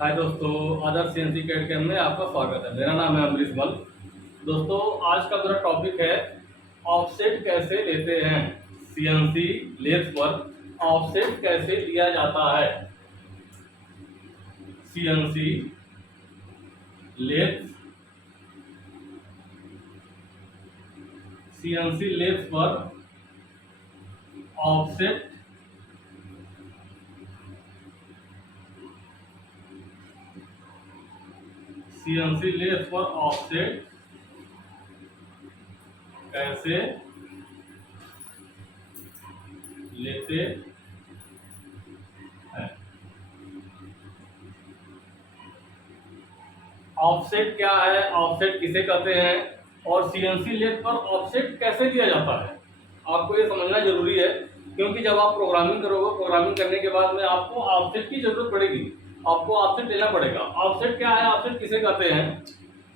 हाय दोस्तों, आदर्श CNC CAD camp में आपका स्वागत है। मेरा नाम है अमरीश मल। दोस्तों, आज का मेरा टॉपिक है ऑफसेट कैसे लेते हैं। सीएनसी लेथ पर ऑफसेट कैसे लिया जाता है। सीएनसी लेथ पर ऑफसेट सीएनसी लेथ पर ऑफसेट कैसे लेते हैं। ऑफसेट क्या है, ऑफसेट किसे कहते हैं और सीएनसी लेथ पर ऑफसेट कैसे लिया जाता है, आपको ये समझना जरूरी है। क्योंकि जब आप प्रोग्रामिंग करोगे, प्रोग्रामिंग करने के बाद में आपको ऑफसेट की जरूरत पड़ेगी, आपको ऑफसेट लेना पड़ेगा। ऑफसेट क्या है, ऑफसेट किसे कहते हैं।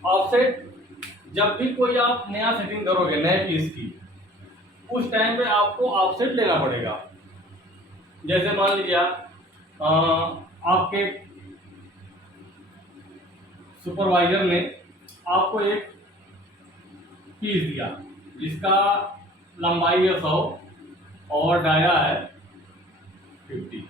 ऑफसेट जब भी कोई आप नया सेटिंग करोगे नए पीस की, उस टाइम पे आपको ऑफसेट लेना पड़ेगा। जैसे मान लीजिए आपके सुपरवाइजर ने आपको एक पीस दिया जिसका लंबाई है 100 और डाया है 50।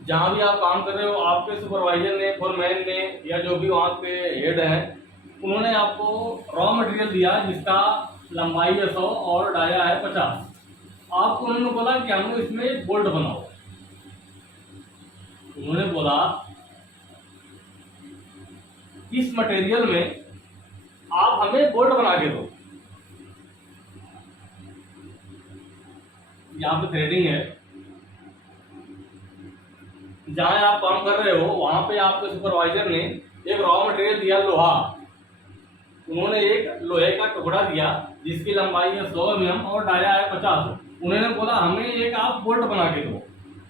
जहां भी आप काम कर रहे हो, आपके सुपरवाइजर ने, फोरमैन ने या जो भी वहां पे हेड है, उन्होंने आपको रॉ मटेरियल दिया जिसका लंबाई है 100 और डाया है 50। आपको उन्होंने बोला कि हमें इसमें बोल्ट बनाओ। उन्होंने बोला इस मटेरियल में आप हमें बोल्ट बना के दो। यहाँ पे थ्रेडिंग है, जहां आप काम कर रहे हो वहां पे आपके सुपरवाइजर ने एक रॉ मटेरियल दिया, लोहा। उन्होंने एक लोहे का टुकड़ा दिया जिसकी लंबाई है 100 mm और डाया है 50। उन्होंने बोला हमें एक आप बोल्ट बना के दो।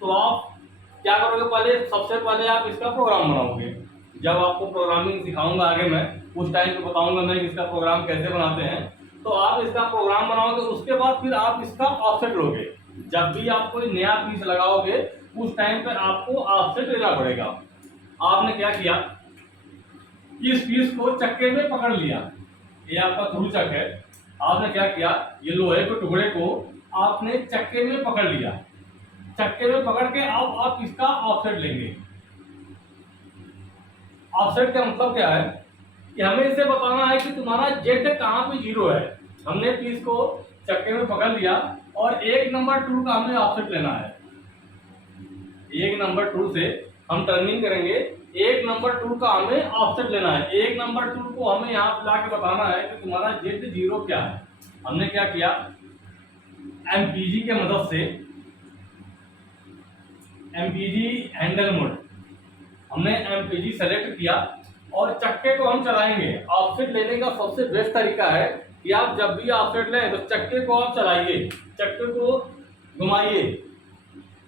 तो आप क्या करोगे, पहले सबसे पहले आप इसका प्रोग्राम बनाओगे। जब आपको प्रोग्रामिंग सिखाऊंगा आगे मैं, उस टाइम पे बताऊंगा मैं कि इसका प्रोग्राम कैसे बनाते हैं। तो आप इसका प्रोग्राम बनाओगे, उसके बाद फिर आप इसका ऑफसेट लोगे। जब भी आप कोई नया पीस लगाओगे उस टाइम पे आपको ऑफसेट लेना पड़ेगा। आपने क्या किया, इस पीस को चक्के में पकड़ लिया। ये आपका थ्रू चक है। आपने क्या किया, ये लोहे के टुकड़े को आपने चक्के में पकड़ लिया। चक्के में पकड़ के आप इसका ऑफसेट लेंगे। ऑफसेट का मतलब क्या है कि हमें इसे बताना है कि तुम्हारा जेड कहाँ पे 0 है। हमने पीस को चक्के में पकड़ लिया और 1 नंबर टूल का हमें ऑफसेट लेना है। 1 नंबर टूल से हम टर्निंग करेंगे, 1 नंबर टूल का हमें ऑफसेट लेना है। 1 नंबर टूल को हमें यहाँ पे ला के बताना है कि तुम्हारा जेड 0 क्या है। हमने क्या किया, एमपीजी के मदद से, एमपीजी हैंडल मोड, हमने एमपीजी सेलेक्ट किया और चक्के को हम चलाएंगे। ऑफसेट लेने का सबसे बेस्ट तरीका है कि आप जब भी ऑफसेट लें तो चक्के को आप चलाइए, चक्के को घुमाइए।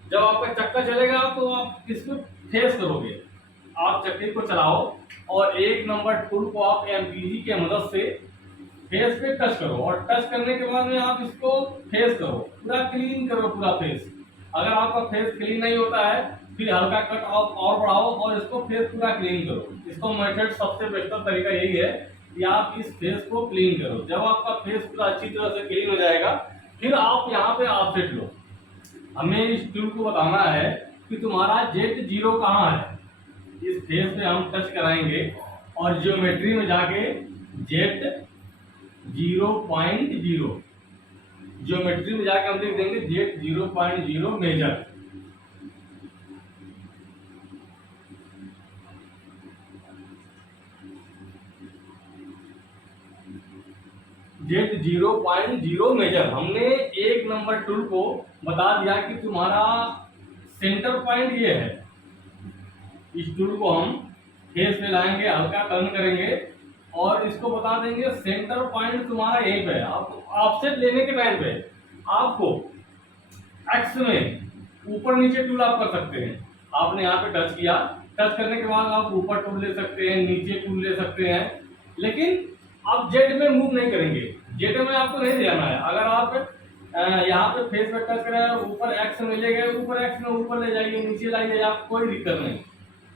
जब आपका चक्का चलेगा तो आप इसको फेस करोगे। आप चक्के को चलाओ और 1 नंबर टूल को आप एमपीजी के मदद से फेस पे टच करो और टच करने के बाद में आप इसको फेस करो, पूरा क्लीन करो पूरा फेस। अगर आपका फेस क्लीन नहीं होता है फिर हल्का कट ऑफ और बढ़ाओ और इसको फेस पूरा क्लीन करो। इसको मेथड सबसे बेहतर तरीका यही है कि आप इस फेस को क्लीन करो। जब आपका फेस पूरा अच्छी तरह से क्लीन हो जाएगा फिर आप यहाँ पे ऑफसेट लो। हमें इस टूल को बताना है कि तुम्हारा जेड 0 कहाँ है। इस फेस पे हम टच कराएंगे और ज्योमेट्री में जाके जेड 0.0, ज्योमेट्री में जाके हम लिख देंगे जेड 0.0 मेजर। Z 0.0 major. हमने 1 नंबर टूल को बता दिया कि तुम्हारा सेंटर पॉइंट ये है। इस टूल को हम फेस में लाएंगे, हल्का टर्न करेंगे और इसको बता देंगे सेंटर पॉइंट तुम्हारा यहीं पे है। आप ऑफसेट लेने के टाइम पे आपको एक्स में ऊपर नीचे टूल आप कर सकते हैं। आपने यहाँ पे टच किया, टच करने के बाद आप ऊपर टूल ले सकते हैं, नीचे टूल ले सकते हैं, लेकिन आप जेड में मूव नहीं करेंगे। जेड में आपको नहीं जाना है। अगर आप यहाँ पे फेस पे टच करें, ऊपर एक्स में ले गए, ऊपर एक्स में ऊपर ले जाइए, नीचे लाइए, आप कोई दिक्कत नहीं।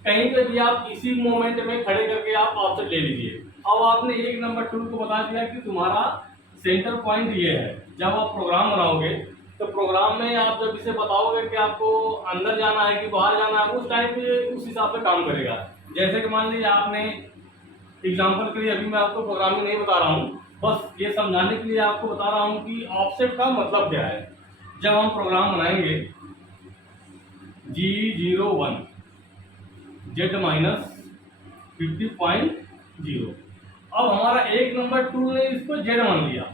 कहीं पे भी आप इसी मोमेंट में खड़े करके आप ऑफसेट ले लीजिए। अब आपने एक नंबर टूल को बता दिया कि तुम्हारा सेंटर पॉइंट ये है। जब आप प्रोग्राम बनाओगे तो प्रोग्राम में आप जब इसे बताओगे कि आपको अंदर जाना है कि बाहर जाना है, उस टाइम पे उस हिसाब से काम करेगा। जैसे कि मान लीजिए आपने एग्जाम्पल के लिए, अभी मैं आपको प्रोग्रामिंग नहीं बता रहा हूँ, बस ये समझाने के लिए आपको बता रहा हूँ कि ऑफसेट का मतलब क्या है। जब हम प्रोग्राम बनाएंगे G01 Z माइनस 50.0, अब हमारा एक नंबर टूल ने इसको Z मान लिया,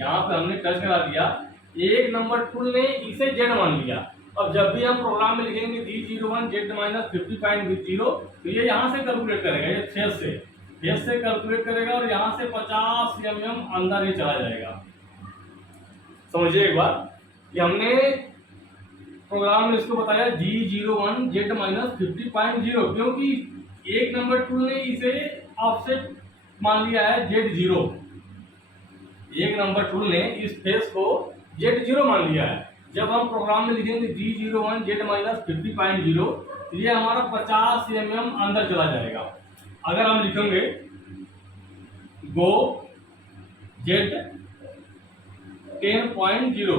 यहाँ पे हमने टच करा दिया, एक नंबर टूल ने इसे Z मान लिया। अब जब भी हम प्रोग्राम में लिखेंगे G01 Z माइनस 50.0, तो ये यहाँ से कैलकुलेट करेगा, ये फेस से कैलकुलेट करेगा और यहाँ से 50 mm अंदर ही चला जाएगा। समझिए एक बार कि हमने प्रोग्राम में इसको बताया G01 Z माइनस 50.0, क्योंकि एक नंबर टूल ने इसे ऑफसेट मान लिया है Z0। एक नंबर टूल ने इस फेस को Z0 मान लिया है। जब हम प्रोग्राम में लिखेंगे G01 Z माइनस 50.0, तो ये हमारा 50 mm अंदर चला जाएगा। अगर हम लिखेंगे गो Z 10.0,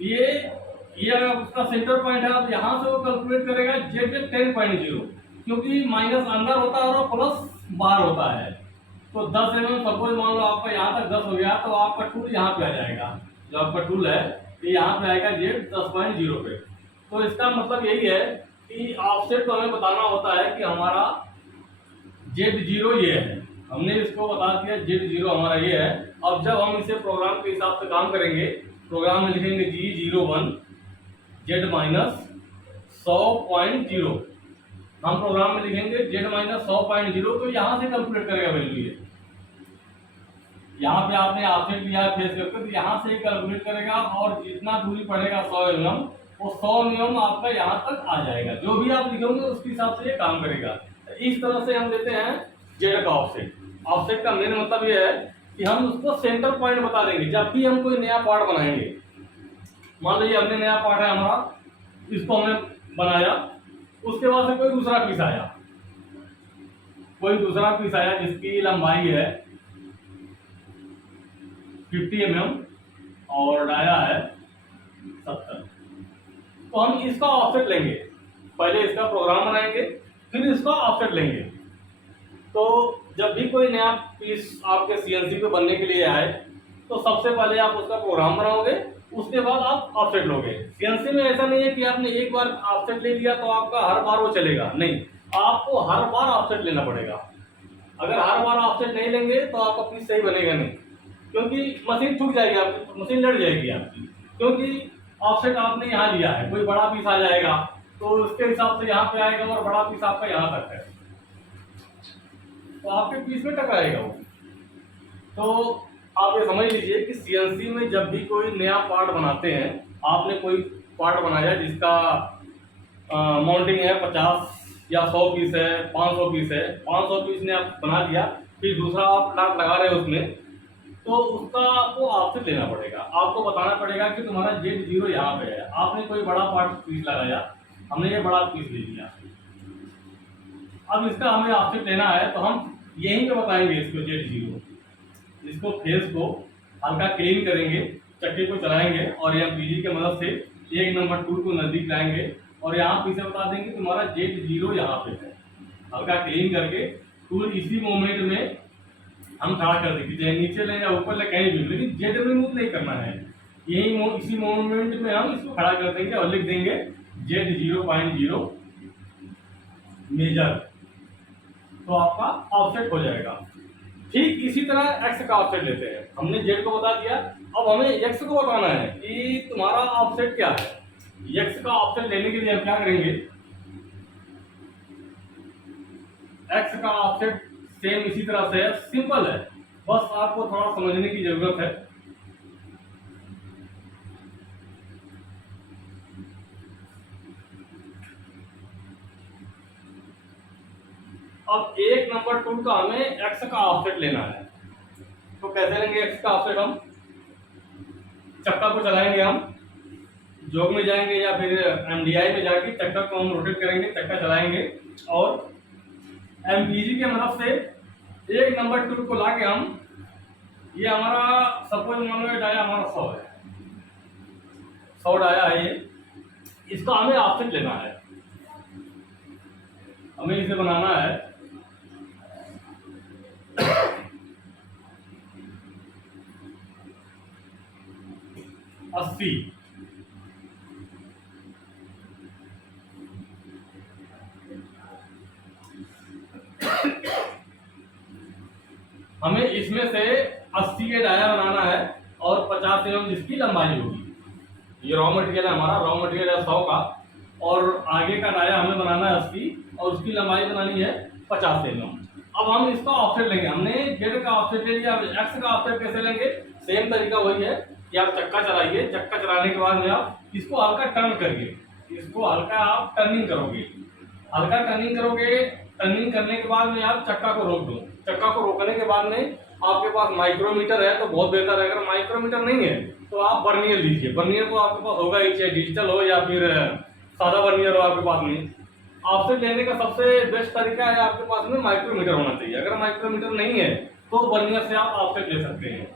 ये अगर उसका सेंटर पॉइंट है, अब यहाँ से वो कैलकुलेट करेगा Z 10.0, क्योंकि माइनस अंदर होता है और प्लस बाहर होता है। तो 10 mm सपोज मान लो आपका यहाँ तक 10 हो गया, तो आपका टूल यहाँ पे आ जाएगा। जो आपका टूल है ये यहाँ पे आएगा Z 10.0 पे। तो इसका मतलब यही है कि ऑफसेट को हमें बताना होता है कि हमारा Z0 ये है। हमने इसको बता दिया Z0 हमारा ये है। अब जब हम इसे प्रोग्राम के हिसाब से काम करेंगे, प्रोग्राम में लिखेंगे G01 Z माइनस 100.0, हम प्रोग्राम में लिखेंगे Z माइनस 100.0, तो यहाँ से कैलकुलेट करेगा वैल्यू। ये यहाँ पे आपने ऑफसेट लिया फेस करके, तो यहाँ से कैलकुलेट करेगा और जितना दूरी पड़ेगा 100 mm, वो 100 mm आपका यहाँ तक आ जाएगा। जो भी आप लिखोगे उसके हिसाब से ये काम करेगा। इस तरह से हम देते हैं जेड का ऑफसेट। ऑफसेट का मेन मतलब ये है कि हम उसको सेंटर पॉइंट बता देंगे। जब भी हम कोई नया पार्ट बनाएंगे, मान लीजिए हमने नया पार्ट है हमारा, इसको हमने बनाया, उसके बाद से कोई दूसरा पीस आया जिसकी लंबाई है 50 mm और डाया है 70, तो हम इसका ऑफसेट लेंगे। पहले इसका प्रोग्राम बनाएंगे, फिर इसका ऑफसेट लेंगे। तो जब भी कोई नया पीस आपके सीएनसी पे बनने के लिए आए, तो सबसे पहले आप उसका प्रोग्राम बनाओगे, उसके बाद आप ऑफसेट लोगे। सीएनसी में ऐसा नहीं है कि आपने एक बार ऑफसेट ले लिया तो आपका हर बार वो चलेगा, नहीं, आपको हर बार ऑफसेट लेना पड़ेगा। अगर हर बार ऑफसेट नहीं लेंगे तो आपका पीस सही बनेगा नहीं, क्योंकि मशीन ठुक जाएगी आपकी, मशीन लड़ जाएगी आपकी। क्योंकि ऑफसेट आपने यहाँ लिया है, कोई बड़ा पीस आ जाएगा तो उसके हिसाब से यहाँ पे आएगा और बड़ा पीस आपका यहाँ तक है, तो आपके पीस में टकराएगा वो। तो आप ये समझ लीजिए कि सीएनसी में जब भी कोई नया पार्ट बनाते हैं, आपने कोई पार्ट बनाया जिसका माउंटिंग है 50 या 100 पीस है, 500 पीस है, 500 पीस ने आप बना दिया, फिर दूसरा आप प्लाट लगा रहे हो उसमें, तो उसका आपको ऑफसेट लेना पड़ेगा। आपको बताना पड़ेगा कि तुम्हारा Z0 यहाँ पे है। आपने कोई बड़ा पार्ट पीस लगाया, हमने ये बड़ा पीस ले लिया, अब इसका हमें ऑफसेट लेना है, तो हम यहीं पे बताएंगे इसको Z0। इसको फेस को हल्का क्लीन करेंगे, चक्के को चलाएंगे और यहाँ बिजली की मदद से एक नंबर टूल को नजदीक लाएंगे और यहाँ पीछे बता देंगे तुम्हारा Z0 यहाँ पे है। हल्का क्लीन करके टूल इसी मोमेंट में हम खड़ा कर देंगे, चाहे नीचे ले या ऊपर ले कहीं भी, लेकिन जेड में मूव नहीं करना है। यही इसी मोमेंट में हम इसको खड़ा कर देंगे और लिख देंगे Z0.0 मेजर, तो आपका ऑफसेट हो जाएगा। ठीक इसी तरह एक्स का ऑफसेट लेते हैं। हमने जेड को बता दिया, अब हमें एक्स को बताना है कि तुम्हारा ऑफसेट क्या है। एक्स का ऑफसेट लेने के लिए हम क्या करेंगे, एक्स का ऑफसेट सेम इसी तरह से है, सिंपल है, बस आपको थोड़ा समझने की जरूरत है। अब एक नंबर टूल का हमें एक्स का ऑफसेट लेना है, तो कैसे लेंगे एक्स का ऑफसेट, हम चक्का को चलाएंगे, हम जॉब में जाएंगे या फिर एमडीआई में जाके चक्का को हम रोटेट करेंगे, चक्का चलाएंगे और एमपीजी के मदद से एक नंबर टूल को ला के हम, ये हमारा सपोज मान लो डाया हमारा 100 है, 100 डाया है ये, इसका हमें ऑफसेट लेना है, हमें इसे बनाना है 80। हमें इसमें से 80 के डाया बनाना है और 50 एम जिसकी लंबाई होगी। ये रॉ मटेरियल है हमारा, रॉ मटेरियल है 100 का, और आगे का डाया हमें बनाना है 80 और उसकी लंबाई बनानी है 50 एम। अब हम इसका ऑफसेट लेंगे, हमने जेड का ऑफसेट ले लिया, अब एक्स का ऑफसेट कैसे लेंगे? सेम तरीका वही है कि आप चक्का चलाइए, चक्का चलाने के बाद में आप इसको हल्का टर्न करिए, इसको हल्का आप टर्निंग करोगे, हल्का टर्निंग करोगे, टर्निंग करने के बाद में आप चक्का को रोक दो, चक्का को रोकने के बाद में आपके पास माइक्रोमीटर है तो बहुत बेहतर है, अगर माइक्रोमीटर नहीं है तो आप बर्नियर लीजिए, बर्नियर तो आपके पास होगा ही, चाहे डिजिटल हो या फिर सादा बर्नियर हो आपके पास में। ऑफसेट लेने का सबसे बेस्ट तरीका है आपके पास में माइक्रोमीटर होना चाहिए, अगर माइक्रोमीटर नहीं है तो बर्नियर से आप ऑफसेट ले सकते हैं।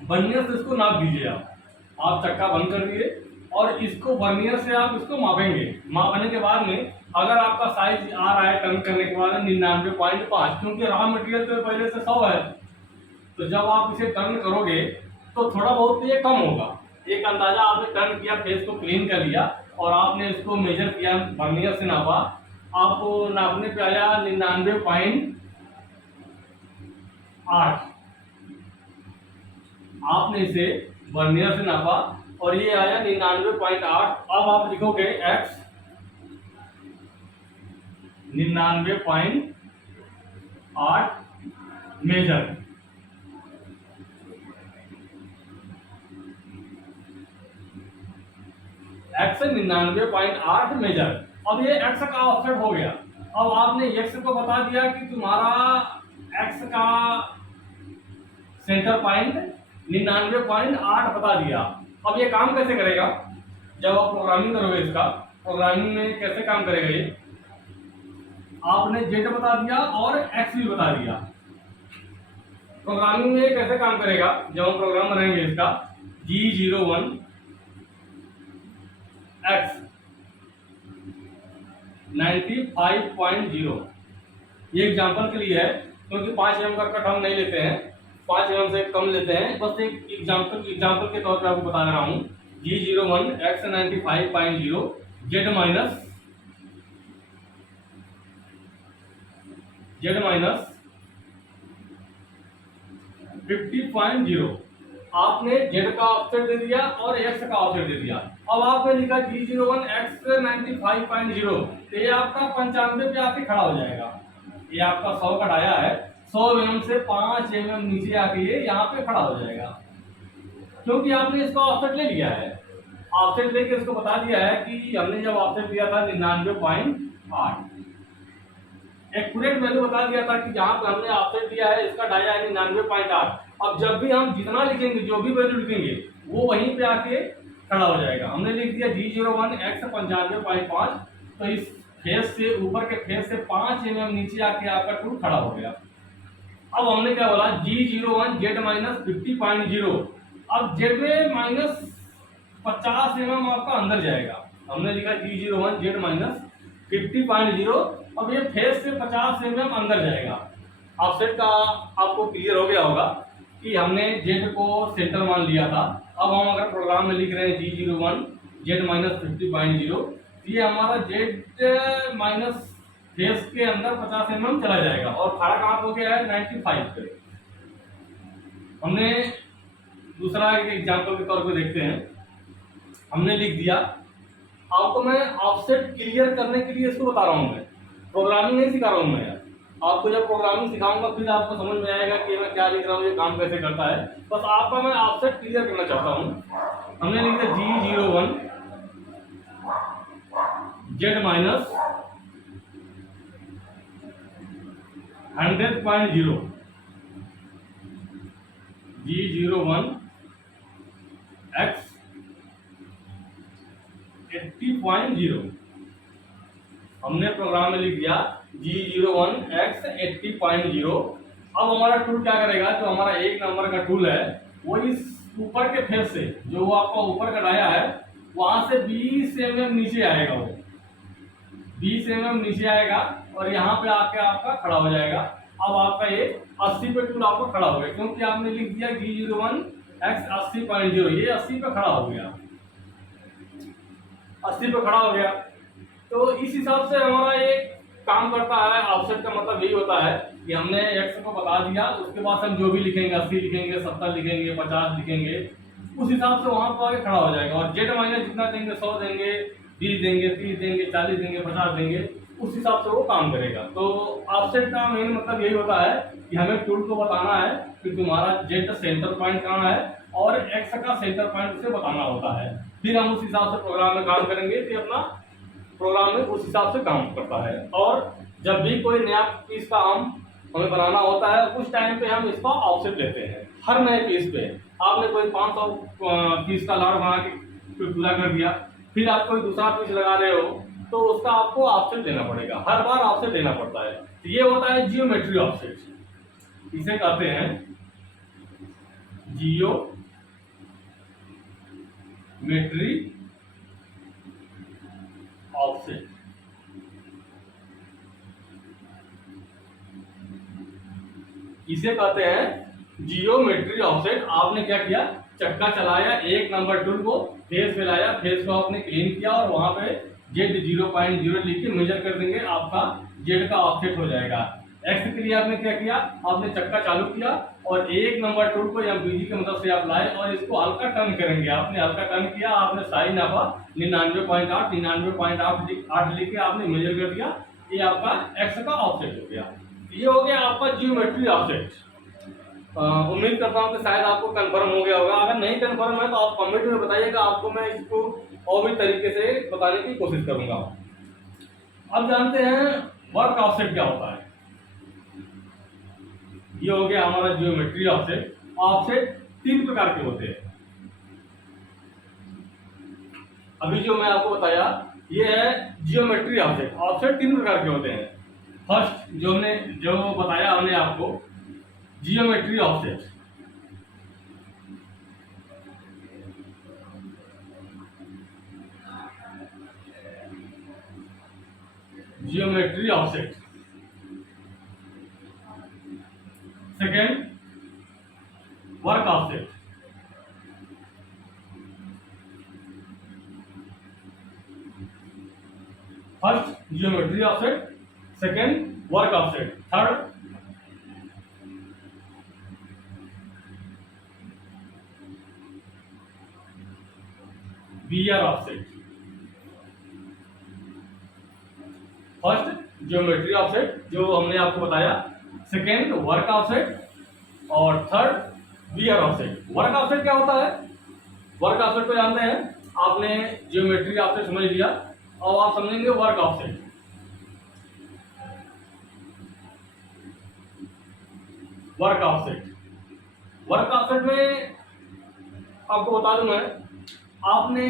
बर्नियर से इसको नाप दीजिए, आप चक्का बंद कर दिए और इसको बर्नियर से आप इसको मापेंगे, मापने के बाद में अगर आपका साइज आ रहा है टर्न करने के बाद 99.5, क्योंकि रॉ मटेरियल तो पहले से 100 है, तो जब आप इसे टर्न करोगे तो थोड़ा बहुत ये कम होगा। एक अंदाजा आपने टर्न किया, फेस को क्लीन कर लिया और आपने इसको मेजर किया, बर्नियर से नापा, आपको नापने पे आया 99.8, आपने इसे बर्नियर से नापा और ये आया 99.8। अब आप लिखोगे एक्स 99.8 मेजर, एक्स 99.8 मेजर। अब ये एक्स का ऑफसेट हो गया। अब आपने एक्स को बता दिया कि तुम्हारा एक्स का सेंटर पॉइंट 99.8 बता दिया। अब ये काम कैसे करेगा? जब आप प्रोग्रामिंग करोगे, इसका प्रोग्रामिंग में कैसे काम करेगा ये? आपने जेड बता दिया और एक्स भी बता दिया। प्रोग्रामिंग में कैसे काम करेगा? जब हम प्रोग्राम बनाएंगे इसका G01 x 95.0, ये एग्जाम्पल के लिए है क्योंकि 5 एम का कट हम नहीं लेते हैं, 5 एम से कम लेते हैं, बस एक एग्जाम्पल के तौर पे आपको बता रहा हूँ। G01 x 95.0 z माइनस 50.0, आपने z का ऑफसेट दे दिया और x का ऑफसेट दे दिया। अब आपने लिखा G01 x 95.0, तो ये आपका 95 पे आके खड़ा हो जाएगा। ये आपका 100 का डाया है, 100 mm से 5 mm नीचे आके ये यहाँ पे खड़ा हो जाएगा, क्योंकि आपने इसका ऑफसेट ले लिया है। ऑफसेट लेके इसको बता दिया है कि हमने जब ऑफसेट दिया था 99.8, एक्यूरेट वैल्यू बता दिया था कि जहां पे हमने ऑफसेट दिया है इसका डाया है 99.8। अब जब भी हम जितना लिखेंगे, जो भी वैल्यू लिखेंगे, वो वहीं पे आके खड़ा हो जाएगा। हमने लिख दिया G01 x 95.5, तो इस फेस से, ऊपर के फेस से 5 mm नीचे आके आपका टूल खड़ा हो गया। अब हमने क्या बोला? G01 z माइनस 50.0, अब z माइनस 50 mm आपका अंदर जाएगा। हमने लिखा G01 z माइनस 50.0, अब ये फेस से 50 mm अंदर जाएगा। ऑफसेट का आपको क्लियर हो गया होगा कि हमने जेड को सेंटर मान लिया था। अब हम अगर प्रोग्राम में लिख रहे हैं G01 z माइनस 50.0, ये हमारा z माइनस फेस के अंदर 50 mm चला जाएगा और खड़ा कहाँ हो गया है? 95 पे। हमने दूसरा एक एग्जाम्पल के तौर पे देखते हैं, हमने लिख दिया। आपको मैं ऑफसेट क्लियर करने के लिए इसको बता रहा हूँ, मैं प्रोग्रामिंग नहीं सिखा रहा हूँ मैं। आपको जब प्रोग्रामिंग सिखाऊंगा फिर आपको समझ में आएगा कि मैं क्या लिख रहा हूँ, ये काम कैसे करता है। बस आपका मैं ऑफसेट क्लियर करना चाहता हूँ। हमने लिख दिया G01 z minus 100.0, G01 x 80.0। हमने प्रोग्राम में लिख दिया G01X 80.0। अब हमारा टूल क्या करेगा, जो हमारा 1 नंबर का टूल है वो इस ऊपर के फेस से, जो वो आपका ऊपर का डाया है, वहां से 20 mm नीचे आएगा। वो 20 mm नीचे आएगा और यहाँ पे आके आपका खड़ा हो जाएगा। अब आपका ये 80 पे टूल आपका खड़ा हो गया, क्योंकि आपने लिख दिया G01X 80.0, ये 80 पे खड़ा हो गया, 80 पे खड़ा हो गया। तो इस हिसाब से हमारा ये काम करता है। ऑफसेट का मतलब यही होता है कि हमने एक्स को बता दिया, उसके बाद हम जो भी लिखेंगे 80 लिखेंगे, 70 लिखेंगे, 50 लिखेंगे, उस हिसाब से वहां पर आगे खड़ा हो जाएगा। और जेड माइनस जितना देंगे, 100 देंगे, 20 देंगे, 30 देंगे, 40 देंगे, 50 देंगे, उस हिसाब से वो काम करेगा। तो ऑफसेट का मेन मतलब यही होता है कि हमें टूल को बताना है कि तुम्हारा जेड सेंटर पॉइंट कहाँ है और एक्स का सेंटर पॉइंट उसे बताना होता है। फिर हम उस हिसाब से प्रोग्राम में काम करेंगे कि अपना प्रोग्राम में उस हिसाब से काम करता है। और जब भी कोई नया पीस का हमें बनाना होता है, उस टाइम पे हम इसका ऑफसेट लेते हैं। हर नए पीस पे आपने कोई 500 पीस का लाड़ बना के पूरा कर दिया, फिर आप कोई दूसरा पीस लगा रहे हो तो उसका आपको ऑफसेट देना पड़ेगा, हर बार ऑफसेट देना पड़ता है। तो ये होता है जियोमेट्री ऑफसेट, इसे कहते हैं जियोमेट्री ऑफसेट। इसे कहते हैं जियोमेट्री ऑफसेट। आपने क्या किया, चक्का चलाया, 1 नंबर टूल को फेस पे लाया, फेस को आपने क्लीन किया और वहां पे जेड 0.0 लिख के मेजर कर देंगे, आपका जेड का ऑफसेट हो जाएगा। एक्स के लिए आपने क्या किया, आपने चक्का चालू किया और 1 नंबर टूल को या बीजी की मदद से आप लाए और इसको हल्का टर्न करेंगे। आपने हल्का टर्न किया, आपने साइज नापा 99.8 99.8 लिख के आपने मेजर कर दिया, ये आपका एक्स का ऑफसेट हो गया। ये हो गया आपका जियोमेट्री ऑफसेट। उम्मीद करता हूँ कि शायद आपको कंफर्म हो गया होगा। अगर नहीं कंफर्म है तो आप कमेंट में बताइएगा, आपको मैं इसको और भी तरीके से बताने की कोशिश करूंगा। अब जानते हैं वर्क ऑफसेट क्या होता है। ये हो गया हमारा जियोमेट्री ऑफसेट। ऑफसेट 3 प्रकार के होते हैं। अभी जो मैं आपको बताया ये है जियोमेट्री ऑफसेट। ऑफसेट 3 प्रकार के होते हैं। फर्स्ट जो बताया हमने आपको, geometry offset. Geometry offset. Second, work offset. First geometry offset, second work offset, third BR offset. First geometry ऑफसेट जो हमने आपको बताया, सेकेंड वर्क ऑफसेट और third BR offset. Work offset क्या होता है, वर्क ऑफसेट को जानते हैं। आपने जियोमेट्री ऑफसेट समझ लिया, और आप समझेंगे work offset. Work offset, work offset में आपको बता दूं मैं, आपने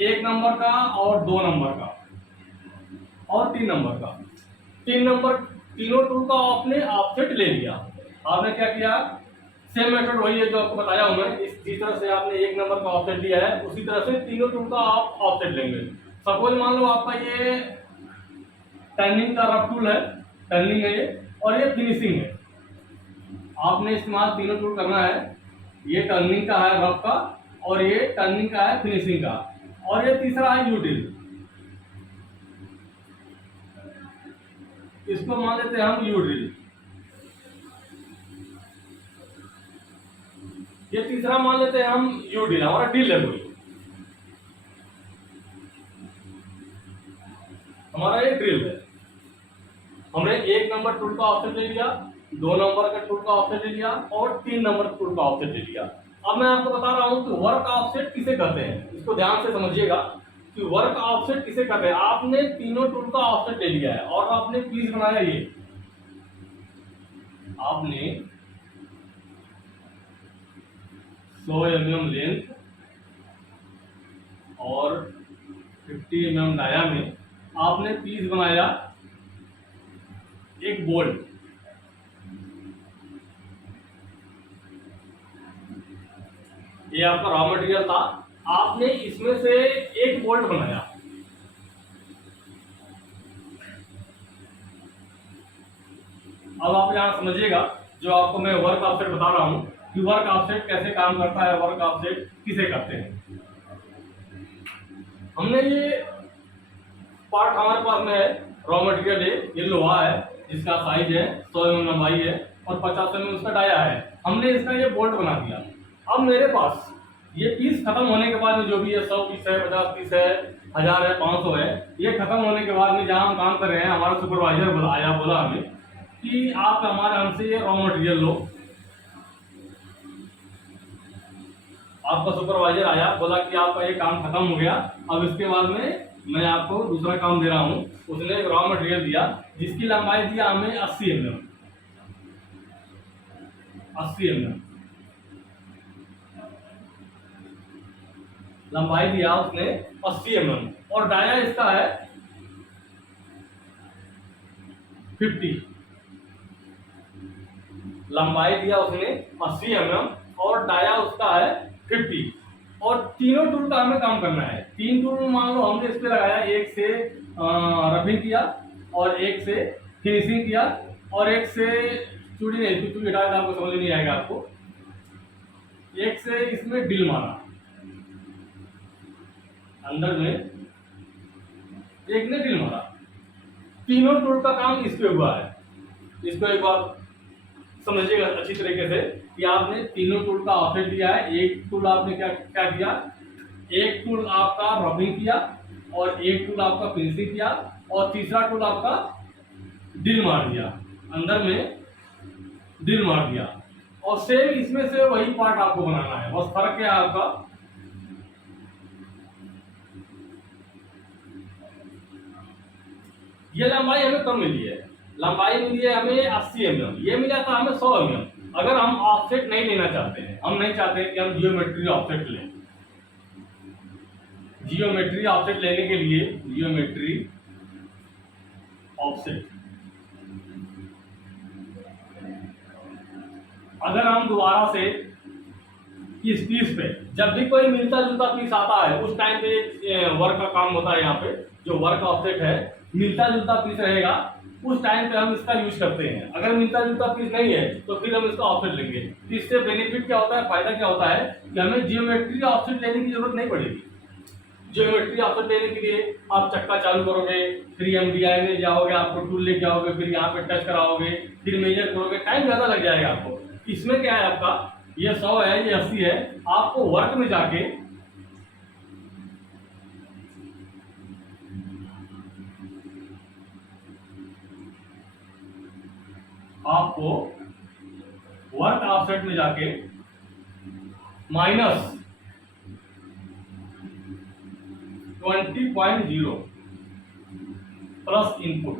1 नंबर का और 2 नंबर का और 3 नंबर का, 3 नंबर तीनों टूल का आपने ऑफसेट ले लिया। आपने क्या किया, सेम मेथड वही है जो आपको बताया हूं मैं। जिस तरह से आपने 1 नंबर का ऑफसेट लिया है, उसी तरह से तीनों टूल का आप ऑफसेट लेंगे। सपोज मान लो आपका ये टर्निंग का रफ टूल है, टर्निंग है ये, और ये फिनिशिंग है। आपने इस्तेमाल तीनों टूल करना है। ये टर्निंग का है रफ का, और ये टर्निंग का है फिनिशिंग का, और ये तीसरा है यू ड्रिल। इसको मान लेते हैं हम यू ड्रिल। ये तीसरा मान लेते हैं हम यू ड्रिल, हमारा ड्रिल है कोई, हमारा ये ड्रिल है। हमने 1 नंबर टूल का ऑप्शन ले लिया, 2 नंबर का टूल का ऑप्शन ले लिया और 3 नंबर टूल का ऑप्शन ले लिया। अब मैं आपको बता रहा हूं कि वर्क ऑफसेट किसे कहते हैं। इसको ध्यान से समझिएगा कि वर्क ऑफसेट किसे कहते हैं। आपने तीनों टूल का ऑफसेट ले लिया है और आपने पीस बनाया, ये आपने 100 mm लेंथ 50 mm डाया में आपने पीस बनाया एक बोल्ट, ये आपका रॉ मटेरियल था, आपने इसमें से एक बोल्ट बनाया। अब आप यहां समझिएगा, जो आपको मैं वर्क ऑफसेट बता रहा हूं कि वर्क ऑफसेट कैसे काम करता है, वर्क ऑफसेट किसे करते हैं। हमने ये पार्ट हमारे पास में है, रॉ मटेरियल है, ये लोहा है जिसका साइज है 100 mm लंबाई है और 50 mm उसका डाया है। हमने इसका ये बोल्ट बना दिया। अब मेरे पास ये पीस खत्म होने के बाद में जो भी है 100 पीस है, 50 पीस है, 1000 है, 500 है, ये खत्म होने के बाद में जहां हम काम कर रहे हैं, हमारा सुपरवाइजर आया, बोला हमें कि आप हमारे हमसे ये रॉ मटेरियल लो। आपका सुपरवाइजर आया, बोला कि आपका ये काम खत्म हो गया, अब इसके बाद में मैं आपको दूसरा काम दे रहा हूं। उसने एक रॉ मटेरियल दिया जिसकी लंबाई दिया हमें 80 mm, 80 mm लंबाई दिया उसने 80 mm, और डाया इसका है 50। लंबाई दिया उसने 80 mm और डाया उसका है 50। और तीनों टूल का हमें काम करना है। 3 टूल मान लो हमने इस पे लगाया, एक से रबिंग किया और एक से फिनिशिंग किया और एक से चूड़ी नहीं, चूड़ी हटाया था, आपको समझ नहीं आएगा आपको। एक से इसमें ड्रिल मारा अंदर में, एक ने ड्रिल मारा। तीनों टूल का काम इस पे हुआ है। इसको एक बार समझिएगा अच्छी तरीके से कि आपने तीनों टूल का ऑफसेट दिया है। एक टूल आपने क्या क्या किया, एक टूल आपका रबिंग किया और एक टूल आपका फिनिशिंग किया और तीसरा टूल आपका ड्रिल मार दिया, अंदर में ड्रिल मार दिया। और सेम इसमें से वही पार्ट आपको बनाना है, बस फर्क क्या है आपका, ये लंबाई हमें कम मिली है, लंबाई मिली है हमें 80 mm, ये मिला था हमें 100 mm। अगर हम ऑफसेट नहीं लेना चाहते हैं, हम नहीं चाहते कि हम जियोमेट्री ऑफसेट लें, जियोमेट्री ऑफसेट लेने के लिए जियोमेट्री ऑफसेट अगर हम दोबारा से इस पीस पे जब भी कोई मिलता जुलता पीस आता है, उस टाइम पे वर्क का काम होता है। यहाँ पे जो वर्क ऑफसेट है, मिलता जुलता पीस रहेगा, उस टाइम पे हम इसका यूज करते हैं। अगर मिलता जुलता पीस नहीं है तो फिर हम इसका ऑफसेट लेंगे। तो इससे बेनिफिट क्या होता है, फायदा क्या होता है कि हमें जियोमेट्री ऑफसेट लेने की जरूरत नहीं पड़ेगी। जियोमेट्री ऑफसेट लेने के लिए आप चक्का चालू करोगे, फिर MDI में जाओगे, आपको टूल लेके आओगे, फिर यहाँ पे टच कराओगे, फिर मेजर करोगे, टाइम ज्यादा लग जाएगा आपको। इसमें क्या है, आपका ये 100 है, ये 80 है, आपको वर्क में जाके आपको वर्क ऑफसेट में जाके -20.0 प्लस इनपुट,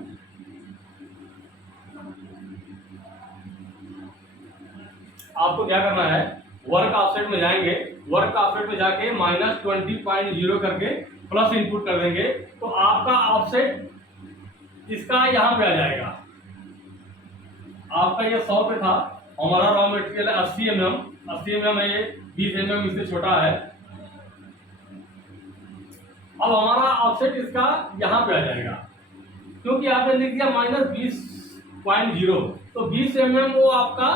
आपको क्या करना है, वर्क ऑफसेट में जाएंगे, वर्क ऑफसेट में जाके -20.0 करके प्लस इनपुट कर देंगे, तो आपका ऑफसेट इसका यहां पे आ जाएगा। आपका ये 100 पे था, हमारा रॉ मटेरियल है 80 mm, 80 mm है, ये 20 mm इससे छोटा है। अब हमारा ऑफसेट इसका यहां पे आ जाएगा, क्योंकि आपने लिख दिया -20.0, तो 20 mm वो आपका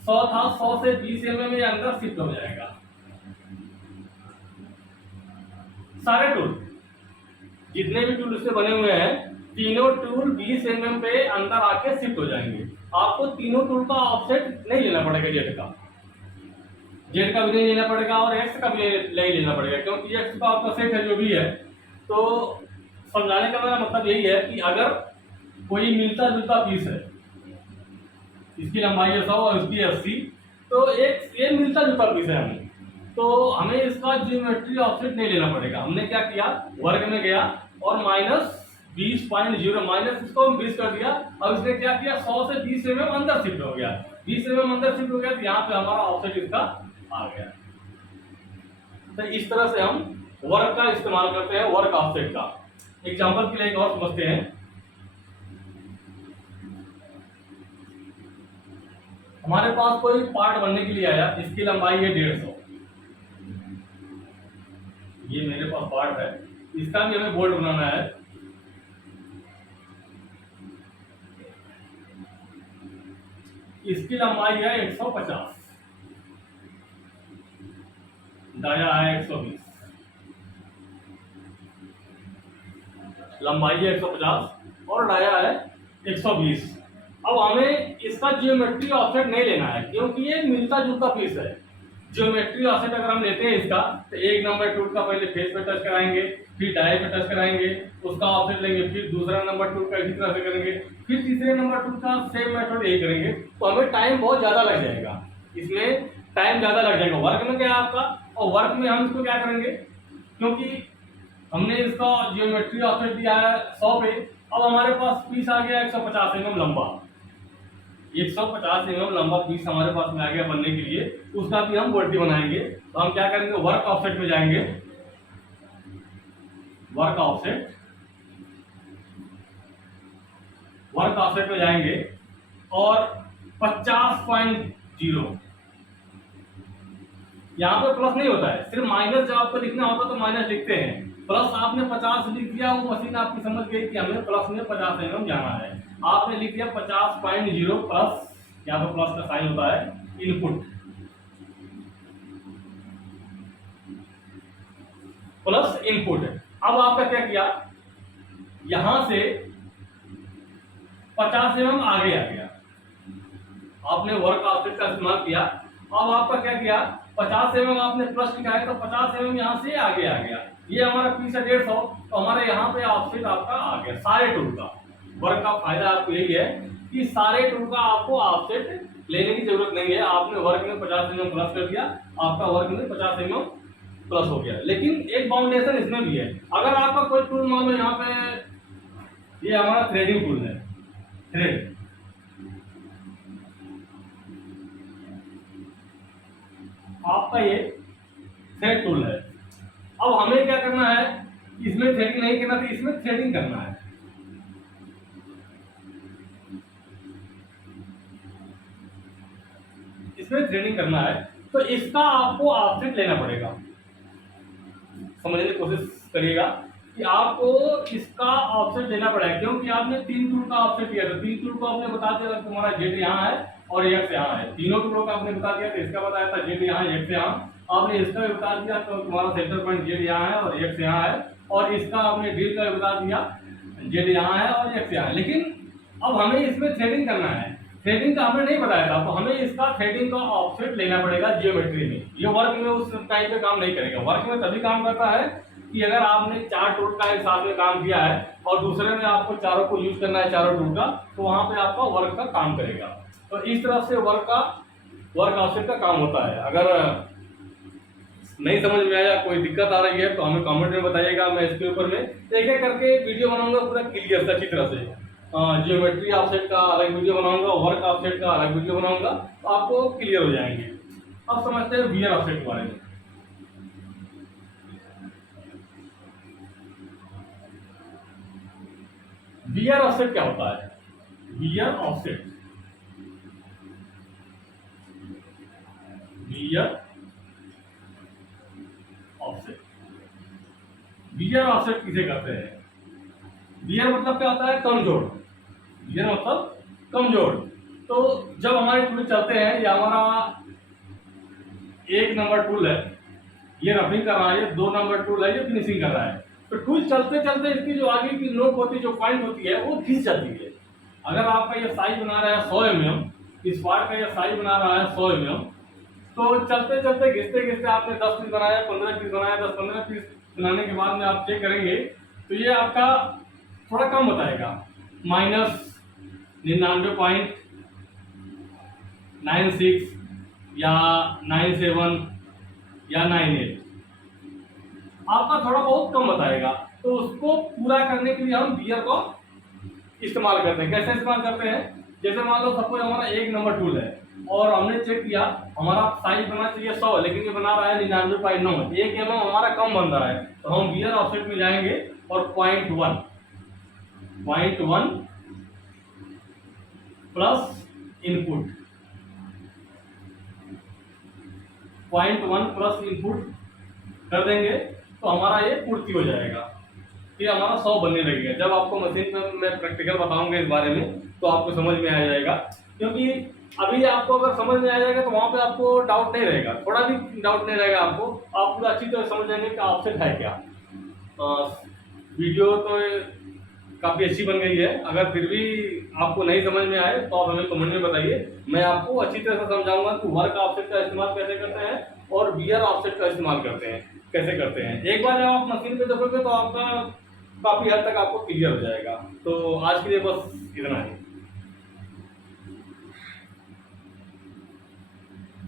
100 था, 100 से 20 mm ये अंदर शिफ्ट हो जाएगा। सारे टूल जितने भी टूल इससे बने हुए हैं, तीनों टूल 20 mm पे अंदर आके शिफ्ट हो जाएंगे। आपको तीनों टूल का ऑफसेट नहीं लेना पड़ेगा, जेड का भी नहीं लेना पड़ेगा और एक्स का भी नहीं लेना पड़ेगा, क्योंकि एक्स का आपका सेट है जो भी है। तो समझाने का मेरा मतलब यही है कि अगर कोई मिलता जुलता पीस है, इसकी लंबाई है 100 और इसकी 80, तो एक ये मिलता जुलता पीस है हमें, तो हमें इसका जियोमेट्री ऑफसेट नहीं लेना पड़ेगा। हमने क्या किया, वर्ग में गया और -20.0 माइनस इसको हम 20 कर दिया। अब इसने क्या किया, 100 से 20 mm अंदर शिफ्ट हो गया, 20 mm अंदर शिफ्ट हो गया, तो यहाँ पे हमारा ऑफसेट इसका आ गया। तो इस तरह से हम वर्क का इस्तेमाल करते हैं, वर्क ऑफसेट का। एग्जाम्पल के लिए एक और समझते हैं। हमारे पास कोई पार्ट बनने के लिए आया, इसकी लंबाई है 150। ये मेरे पास पार्ट है, इसका भी हमें बोल्ट बनाना है। इसकी लंबाई है 150, डाया है 120, लंबाई है 150 और डाया है 120। अब हमें इसका जियोमेट्री ऑफसेट नहीं लेना है क्योंकि ये मिलता जुलता पीस है। जियोमेट्री ऑफसेट अगर हम लेते हैं इसका, तो एक नंबर टूल का पहले फेस पे टच कराएंगे, फिर डाई पे टच कराएंगे, उसका ऑफसेट लेंगे, फिर दूसरा नंबर टूल का इसी तरह से करेंगे, फिर तीसरे नंबर टूल का सेम मेथड यही करेंगे। तो हमें टाइम बहुत ज्यादा लग जाएगा, इसमें टाइम ज्यादा लग जाएगा। वर्क में क्या है आपका, और वर्क में हम इसको क्या करेंगे, क्योंकि हमने इसका जियोमेट्री ऑफसेट दिया है 100 पे, अब हमारे पास पीस आ गया 150 mm लंबा। 150 mm लंबा पीस हमारे पास में आ गया बनने के लिए, उसका भी हम बोल्टी बनाएंगे। तो हम क्या करेंगे, वर्क ऑफसेट में जाएंगे, वर्क ऑफसेट, वर्क ऑफसेट में जाएंगे और 50.0, यहाँ पे प्लस नहीं होता है, सिर्फ माइनस। जब आपको लिखना होता तो माइनस लिखते हैं, प्लस आपने 50 लिख दिया, वो मशीन आपकी समझ गई कि हमें प्लस में 50 mm जाना है। आपने लिख दिया 50.0 प्लस, यहाँ पे प्लस का साइन होता है, इनपुट प्लस इनपुट। अब आपका क्या किया, यहां से 50 mm आगे आ गया, आपने वर्क ऑफसेट का इस्तेमाल किया। अब आपका क्या किया, 50 mm आपने प्लस लिखा है तो 50 mm यहाँ से आगे आ गया। ये हमारा पीस है 150, तो हमारे यहाँ पे ऑफसेट आपका आ गया सारे टूल का। वर्क का फायदा आपको यही है कि सारे टूल का आपको ऑफसेट लेने की जरूरत नहीं है। आपने वर्क में 50 mm प्लस कर दिया, आपका वर्क में 50 mm प्लस हो गया। लेकिन एक बाउंडेशन इसमें भी है, अगर आपका कोई टूल मान लो यहाँ पे, ये हमारा थ्रेडिंग टूल है, थ्रेड, आपका ये थ्रेड टूल है। अब हमें क्या करना है, इसमें थ्रेडिंग नहीं करना था, इसमें थ्रेडिंग करना है। इसमें थ्रेडिंग करना है तो इसका आपको ऑफसेट लेना पड़ेगा। समझने की कोशिश करिएगा कि आपको इसका ऑफसेट लेना पड़ेगा, क्योंकि आपने 3 टूल का ऑफसेट दिया था। 3 टूल को आपने बता दिया तुम्हारा जेड यहाँ है और एक्स यहाँ है, तीनों टूलों का आपने बता दिया था। इसका बताया था जेड यहाँ, एक्स यहाँ, आपने इसका भी बता दिया तो तुम्हारा सेंटर पॉइंट जेड यहाँ है और एक्स यहाँ है, और इसका आपने ड्रिल का भी बता दिया, जेड यहाँ है और एक्स यहाँ है। लेकिन अब हमें इसमें थ्रेडिंग करना है, थ्रेडिंग का हमें नहीं बताया था, तो हमें इसका थ्रेडिंग का ऑफसेट लेना पड़ेगा जियोमेट्री में। ये वर्क में उस टाइप पे काम नहीं करेगा। वर्क में तभी काम करता है कि अगर आपने 4 टूल का एक साथ में काम किया है और दूसरे में आपको चारों को यूज करना है, चारों टूल का, तो वहां पे आपका वर्क का काम करेगा। तो इस तरह से वर्क ऑफसेट का काम होता है। अगर नहीं समझ में आया, कोई दिक्कत आ रही है तो हमें कमेंट में बताइएगा। मैं इसके ऊपर में एक एक करके वीडियो बनाऊंगा पूरा क्लियर अच्छी तरह से। जियोमेट्री ऑफसेट का अलग वीडियो बनाऊंगा, वर्क ऑफसेट का अलग वीडियो बनाऊंगा, तो आपको क्लियर हो जाएंगे। अब समझते हैं वियर ऑफसेट के बारे में। वियर ऑफसेट क्या होता है, wear offset, wear offset, wear offset किसे कहते हैं। वियर मतलब क्या होता है, कमजोर। वियर मतलब कमजोर। तो जब हमारे टूल चलते हैं, ये हमारा 1 नंबर टूल है, ये रफिंग कर रहा है, ये 2 नंबर टूल है, ये फिनिशिंग कर रहा है। तो टूल चलते चलते इसकी जो आगे की नोक होती है, जो पॉइंट होती है, वो घिस जाती है। अगर आपका ये साइज बना रहा है 100 mm, इस पार्ट का ये साइज बना रहा है 100 mm, तो चलते चलते घिसते घिसते आपने 10 पीस बनाया, 15 पीस बनाया, 10-15 पीस बनाने के बाद में आप चेक करेंगे तो ये आपका थोड़ा कम बताएगा, -99.96 या 97 या 98, आपका थोड़ा बहुत कम बताएगा। तो उसको पूरा करने के लिए हम वियर को इस्तेमाल करते हैं। कैसे इस्तेमाल करते हैं, जैसे मान लो सपोज हमारा 1 नंबर टूल है और हमने चेक किया हमारा साइज बना चाहिए 100, लेकिन ये बना रहा है 99.9, 1 mm हमारा कम बन रहा है। तो हम वियर ऑफसेट में जाएंगे और 0.1 प्लस इनपुट, 0.1 प्लस इनपुट कर देंगे तो हमारा ये पूर्ति हो जाएगा। ये हमारा 100 बनने लगेगा। जब आपको मशीन में मैं प्रैक्टिकल बताऊंगा इस बारे में तो आपको समझ में आ जाएगा, क्योंकि अभी आपको अगर समझ में आ जाएगा तो वहाँ पे आपको डाउट नहीं रहेगा, थोड़ा भी डाउट नहीं रहेगा आपको, आप पूरा अच्छी तरह समझ जाएंगे कि ऑफसेट है क्या। वीडियो तो काफ़ी अच्छी बन गई है, अगर फिर भी आपको नहीं समझ में आए तो आप हमें कमेंट में बताइए, मैं आपको अच्छी तरह से समझाऊंगा कि वर्क ऑफसेट का इस्तेमाल कैसे करते हैं और बियर ऑफसेट का इस्तेमाल कैसे करते हैं। एक बार जब आप मशीन पे देखोगे तो आपका काफ़ी हद तक आपको क्लियर हो जाएगा। तो आज के लिए बस इतना ही।